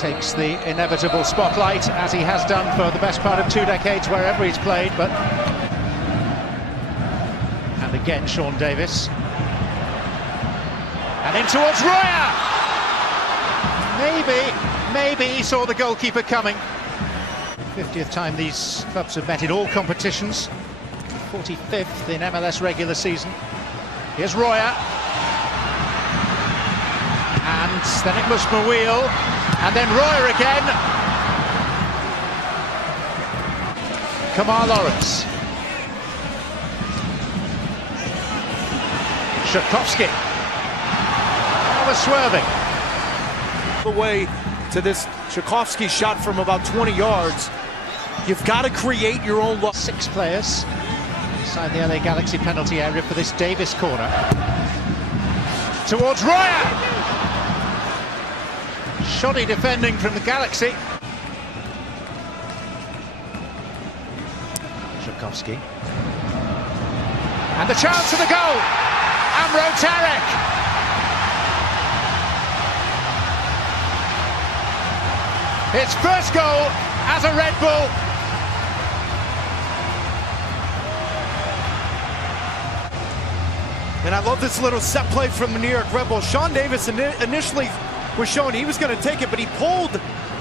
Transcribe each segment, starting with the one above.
takes the inevitable spotlight, as he has done for the best part of 2 decades wherever he's played. But and again Sean Davis, and in towards Royer. Maybe he saw the goalkeeper coming. 50th time these clubs have met in all competitions, 45th in MLS regular season. Here's Royer, and then it was Mawil, and then Royer again. Kemar Lawrence, Szuchowski, was swerving. The way to this Szuchowski shot from about 20 yards. You've got to create your own look. 6 players inside the LA Galaxy penalty area for this Davis corner. Towards Royer. Shoddy defending from the Galaxy. Szuchowski. And the chance for the goal. Amro Tarek. His first goal as a Red Bull. And I love this little set play from the New York Red Bulls. Sean Davis initially was showing he was going to take it, but he pulled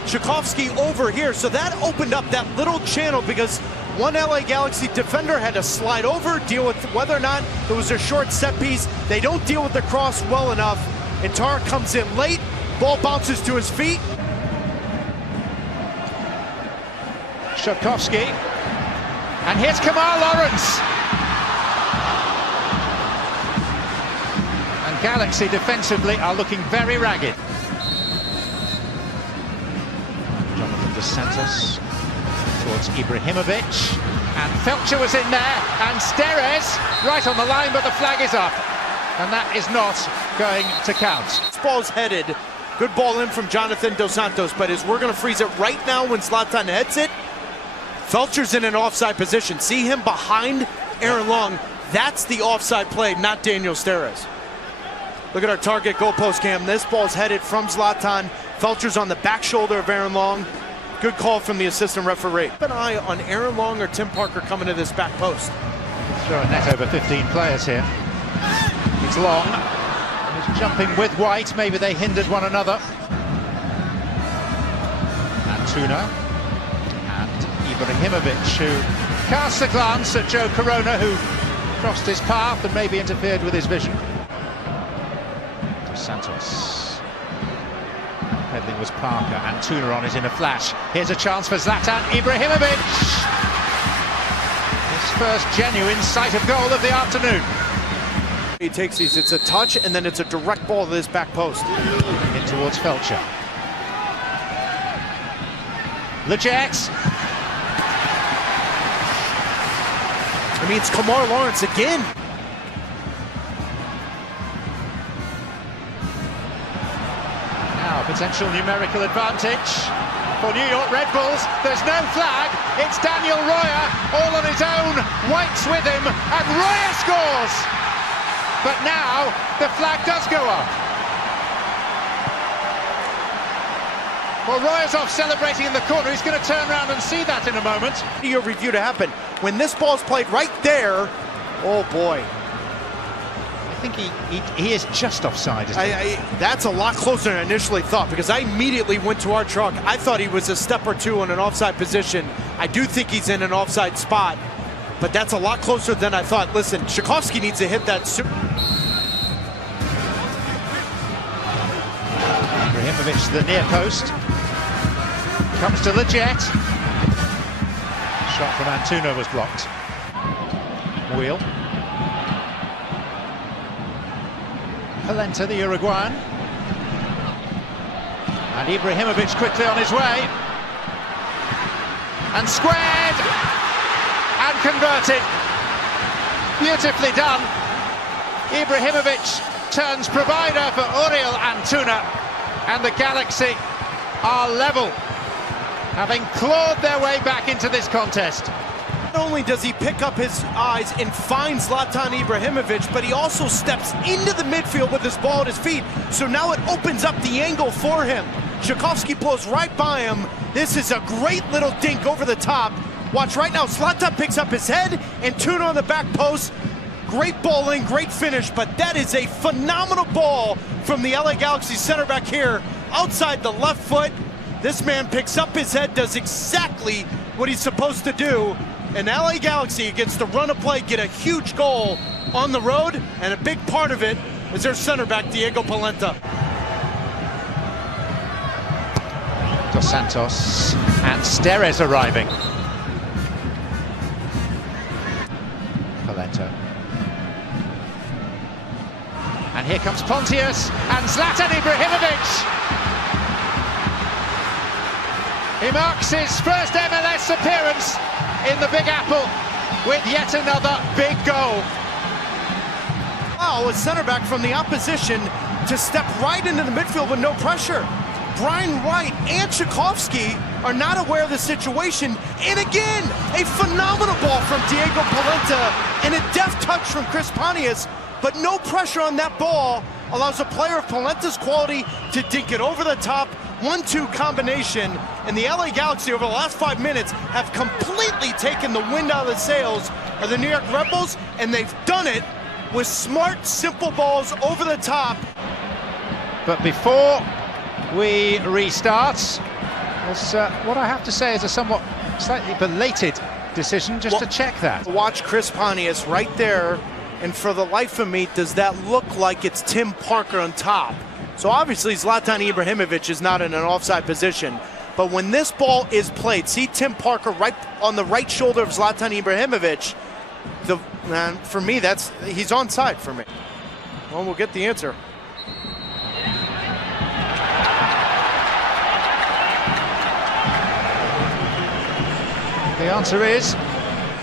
Szuchowski over here. So that opened up that little channel because one LA Galaxy defender had to slide over, deal with whether or not it was a short set piece. They don't deal with the cross well enough. And Tarek comes in late, ball bounces to his feet. Szuchowski, and here's Kemar Lawrence. And Galaxy defensively are looking very ragged. Jonathan Dos Santos towards Ibrahimovic, and Felcher was in there, and Steres right on the line, but the flag is up, and that is not going to count. This ball's headed. Good ball in from Jonathan Dos Santos, but as we're going to freeze it right now when Zlatan heads it, Felcher's in an offside position. See him behind Aaron Long. That's the offside play, not Daniel Steres. Look at our target goalpost cam. This ball's headed from Zlatan. Felcher's on the back shoulder of Aaron Long. Good call from the assistant referee. Keep an eye on Aaron Long or Tim Parker coming to this back post. Throw a net over 15 players here. It's Long. He's jumping with White. Maybe they hindered one another. Antuna. Ibrahimovic, who casts a glance at Joe Corona, who crossed his path and maybe interfered with his vision. Dos Santos. Peddling was Parker. Antuna on it in a flash. Here's a chance for Zlatan Ibrahimovic. His first genuine sight of goal of the afternoon. He takes these, it's a touch, and then it's a direct ball to this back post. In towards Felcher. Lletget. I mean, it's Kemar Lawrence again. Now, potential numerical advantage for New York Red Bulls. There's no flag. It's Daniel Royer all on his own. White's with him, and Royer scores. But now the flag does go up. Well, Royer's off celebrating in the corner. He's going to turn around and see that in a moment. Your review to happen. When this ball's played right there, oh boy. I think he is just offside, isn't he? That's a lot closer than I initially thought, because I immediately went to our truck. I thought he was a step or two in an offside position. I do think he's in an offside spot, but that's a lot closer than I thought. Listen, Szuchowski needs to hit that. Ibrahimovic to the near post. Comes to Lletget. Shot from Antuna was blocked. Wheel. Polenta, the Uruguayan. And Ibrahimovic quickly on his way. And squared! And converted. Beautifully done. Ibrahimovic turns provider for Uriel Antuna. And the Galaxy are level, having clawed their way back into this contest. Not only does he pick up his eyes and find Zlatan Ibrahimovic, but he also steps into the midfield with his ball at his feet. So now it opens up the angle for him. Tchaikovsky blows right by him. This is a great little dink over the top. Watch right now, Zlatan picks up his head, and Tuna on the back post. Great bowling, great finish, but that is a phenomenal ball from the LA Galaxy center back here, outside the left foot. This man picks up his head, does exactly what he's supposed to do, and LA Galaxy gets the run of play, get a huge goal on the road, and a big part of it is their center back, Diego Polenta. Dos Santos and Steres arriving. Polenta. And here comes Pontius and Zlatan Ibrahimovic. He marks his first MLS appearance in the Big Apple with yet another big goal. Wow, a center back from the opposition to step right into the midfield with no pressure. Brian Wright and Tchaikovsky are not aware of the situation. And again, a phenomenal ball from Diego Polenta and a deft touch from Chris Pontius, but no pressure on that ball allows a player of Polenta's quality to dink it over the top. 1-2 combination, and the LA Galaxy over the last 5 minutes have completely taken the wind out of the sails of the New York Red Bulls, and they've done it with smart, simple balls over the top. But before we restart, what I have to say is a somewhat slightly belated decision, just to check that. Watch Chris Pontius right there, and for the life of me, does that look like it's Tim Parker on top? So obviously Zlatan Ibrahimovic is not in an offside position, but when this ball is played, see Tim Parker right on the right shoulder of Zlatan Ibrahimovic, for me, he's onside for me. Well, we'll get the answer. The answer is,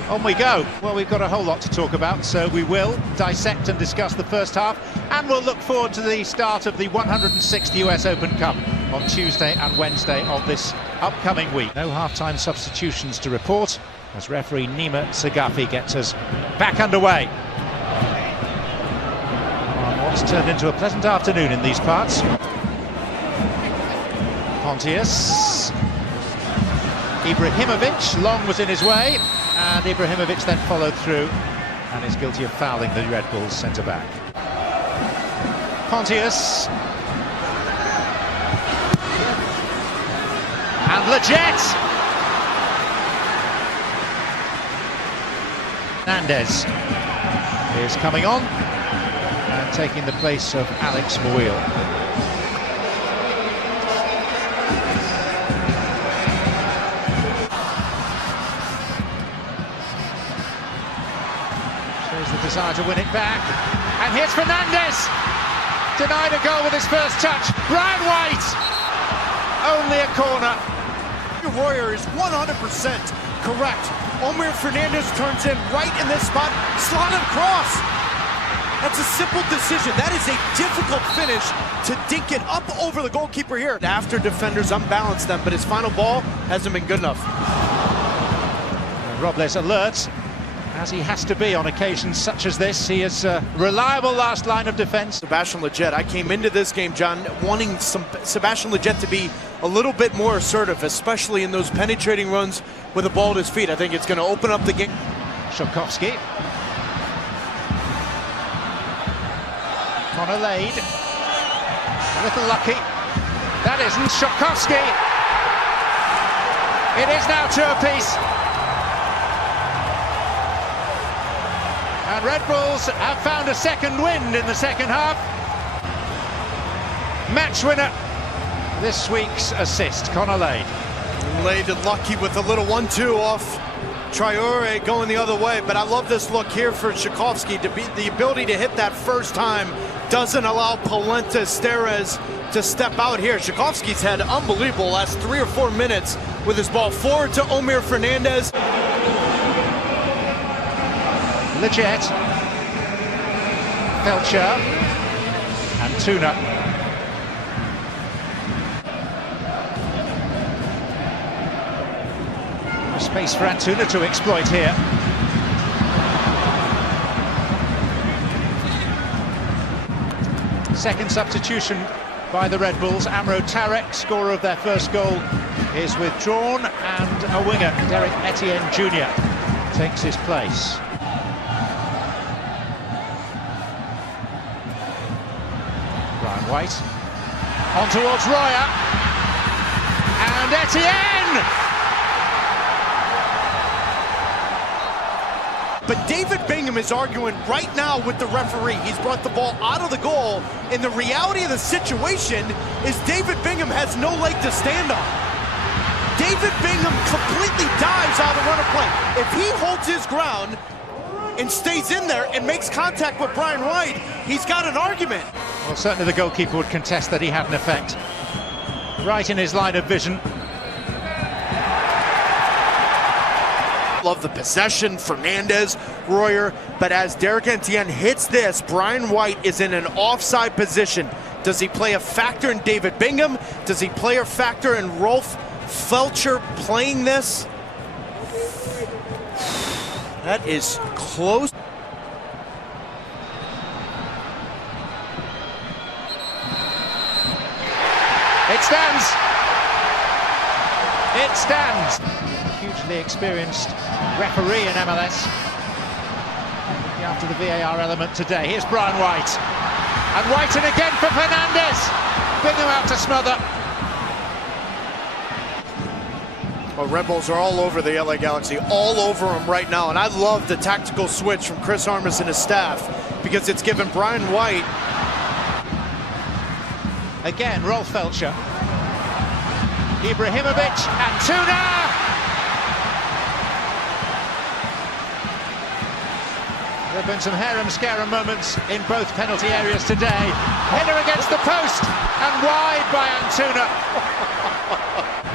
on we go. Well, we've got a whole lot to talk about, so we will dissect and discuss the first half, and we'll look forward to the start of the 106th US Open Cup on Tuesday and Wednesday of this upcoming week. No half-time substitutions to report as referee Nima Sagafi gets us back underway. On what's turned into a pleasant afternoon in these parts. Pontius. Ibrahimovic, long was in his way, and Ibrahimovic then followed through and is guilty of fouling the Red Bulls centre-back. Pontius. And Lletget. Hernandez is coming on and taking the place of Alex Mouille. Shows the desire to win it back. And here's Fernandez. Denied a goal with his first touch. Brian White. Only a corner. Royer is 100% correct. Omir Fernandez turns in right in this spot. Slotted cross. That's a simple decision. That is a difficult finish to dink it up over the goalkeeper here. After defenders unbalance them, but his final ball hasn't been good enough. Robles alert, as he has to be on occasions such as this. He is a reliable last line of defense. Sebastian Lletget. I came into this game, John, wanting Sebastian Lletget to be a little bit more assertive, especially in those penetrating runs with the ball at his feet. I think it's going to open up the game. Tchaikovsky. Connor Lade. A little lucky. That isn't Tchaikovsky. It is now 2 apiece. And Red Bulls have found a second wind in the second half. Match winner, this week's assist, Connor Lade. Lade lucky with a little 1-2 off Traore going the other way, but I love this look here for Tchaikovsky. The ability to hit that first time doesn't allow Polenta Steres to step out here. Tchaikovsky's had unbelievable last 3 or 4 minutes with his ball forward to Omir Fernandez. Lletget, Felcher, and Tuna. Space for Antuna to exploit here. Second substitution by the Red Bulls. Amro Tarek, scorer of their first goal, is withdrawn, and a winger, Derek Etienne Jr., takes his place. Brian White on towards Royer, and Etienne! But David Bingham is arguing right now with the referee. He's brought the ball out of the goal, and the reality of the situation is David Bingham has no leg to stand on. David Bingham completely dives out of the run of play. If he holds his ground and stays in there and makes contact with Brian White, he's got an argument. Well, certainly the goalkeeper would contest that he had an effect. Right in his line of vision. Love the possession, Fernandez, Royer, but as Derek Etienne hits this, Brian White is in an offside position. Does he play a factor in David Bingham? Does he play a factor in Rolf Feltscher playing this? That is close. It stands. It stands. Hugely experienced referee in MLS. Looking after the VAR element today. Here's Brian White. And White in again for Fernandez. Bingham out to smother. Well, Red Bulls are all over the LA Galaxy, all over them right now. And I love the tactical switch from Chris Armas and his staff because it's given Brian White. Again, Rolf Feltscher. Ibrahimovic, Antuna! There have been some harem-scarum moments in both penalty areas today. Header against the post and wide by Antuna.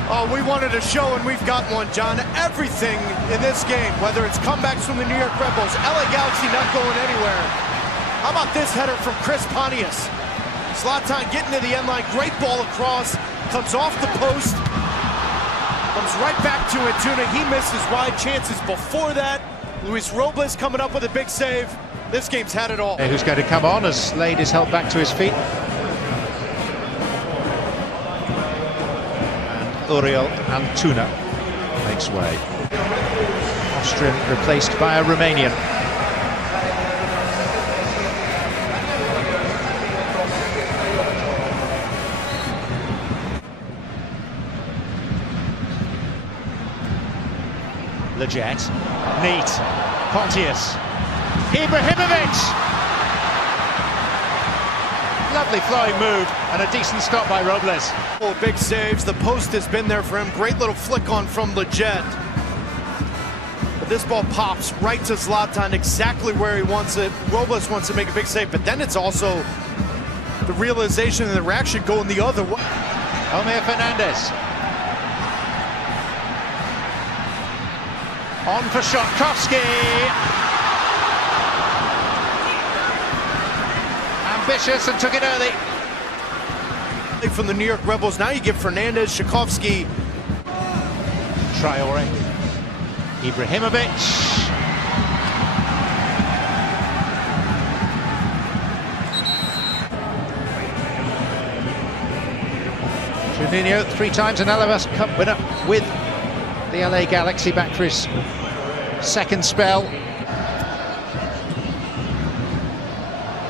Oh, we wanted a show and we've got one, John. Everything in this game, whether it's comebacks from the New York Red Bulls, LA Galaxy not going anywhere. How about this header from Chris Pontius? Zlatan getting to the end line, great ball across, comes off the post, comes right back to Antuna. He misses wide chances before that. Luis Robles coming up with a big save. This game's had it all. Who's going to come on as Slade is held back to his feet. And Uriel Antuna makes way. Austrian replaced by a Romanian. Leggett, neat, Pontius, Ibrahimovic! Lovely flowing move and a decent stop by Robles. Oh, big saves, the post has been there for him, great little flick on from Leggett. But this ball pops right to Zlatan, exactly where he wants it. Robles wants to make a big save, but then it's also the realization and the reaction going the other way. Omir Fernandez. On for Szotkowski. Ambitious and took it early. From the New York Red Bulls, now you give Fernandez, Szotkowski. Traore. Ibrahimovic. Juninho, 3 times an LMS Cup winner with the LA Galaxy, back for his second spell.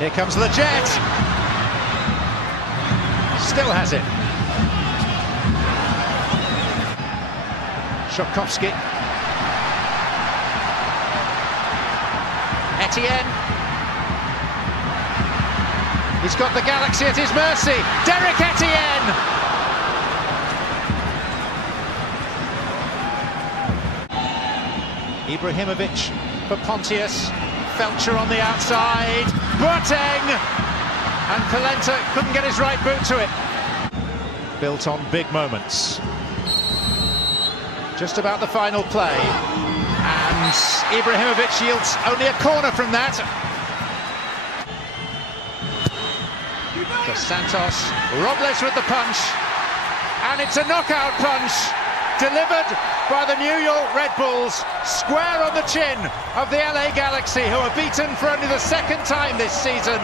Here comes Leggett. Still has it. Szotkowski. Etienne. He's got the Galaxy at his mercy. Derek Etienne. Ibrahimovic for Pontius. Feltscher on the outside. Boateng! And Polenta couldn't get his right boot to it. Built on big moments. Just about the final play. And Ibrahimovic yields only a corner from that. Dos Santos. Robles with the punch. And it's a knockout punch. Delivered by the New York Red Bulls, square on the chin of the LA Galaxy, who are beaten for only the second time this season.